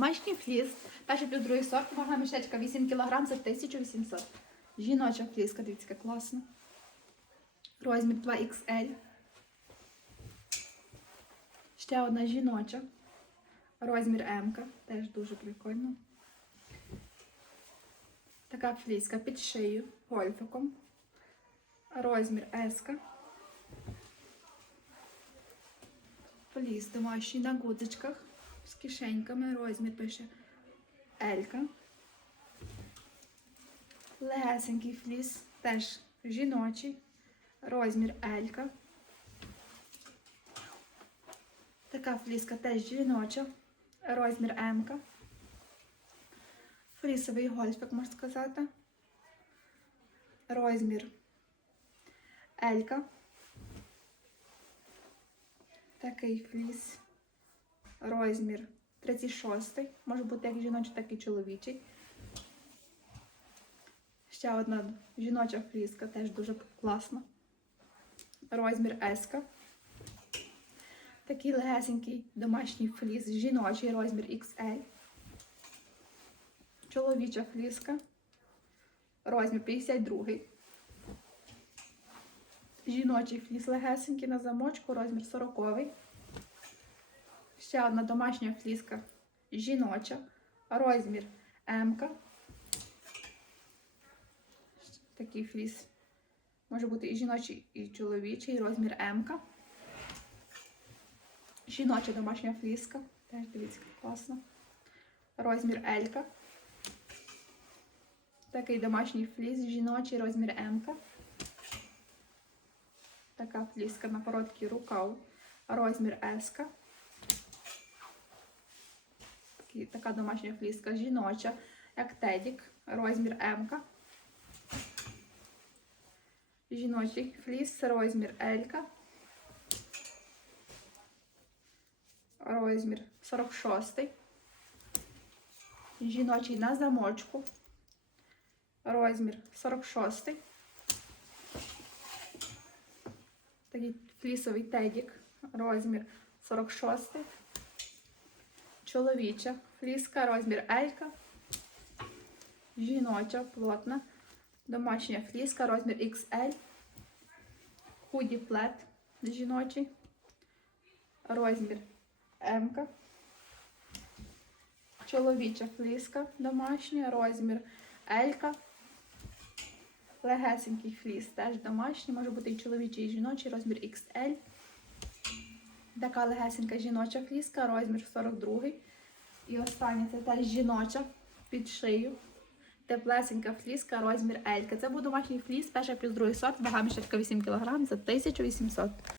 Домашній фліс, перший плюс другий сорт, вага мішечка 8 кг за 1800. Жіноча фліска, дивіться, яка класна. Розмір 2XL. Ще одна жіноча. Розмір М. Теж дуже прикольно. Така фліска під шию гольфиком. Розмір S. Фліс домашній на гудзичках кишеньками. Розмір пише Елька. Легесенький фліс, теж жіночий. Розмір Елька. Така фліска теж жіноча. Розмір М. Флісовий гольфик, можна сказати. Розмір Елька. Такий фліс. Розмір 36. Може бути як жіночий, так і чоловічий. Ще одна жіноча фліска, теж дуже класна. Розмір S. Такий легесенький домашній фліс, жіночий розмір XL. Чоловіча фліска. Розмір 52. Жіночий фліс легесенький на замочку, розмір 40. Ще одна домашня фліска жіноча, розмір М. Такий фліс. Може бути і жіночий, і чоловічий, розмір М. -ка. Жіноча домашня фліска. Теж дивіться, як класно. Розмір L. Такий домашній фліс, жіночий розмір М. Така фліска на короткий рукав. Розмір S. Такі- Така домашня фліска жіноча, як Тедік, розмір М. Жіночий фліс, розмір L. Розмір 46. Жіночий на замочку. Розмір 46. Такий флісовий тедік. Розмір 46. Чоловіча фліска, розмір Елька. Жіноча, плотна. Домашня фліска, розмір XL. Худі плет жіночий. Розмір М. Чоловіча фліска домашня, розмір L. Легесенький фліс теж домашній, може бути і чоловічий, і жіночий, розмір XL. Така легесенька жіноча фліска, розмір 42. І остання це теж жіноча під шию. Теплесенька фліска, розмір Елька. Це був домашній фліс, перший плюс другий сорт, вага мішечка 8 кг за 1800.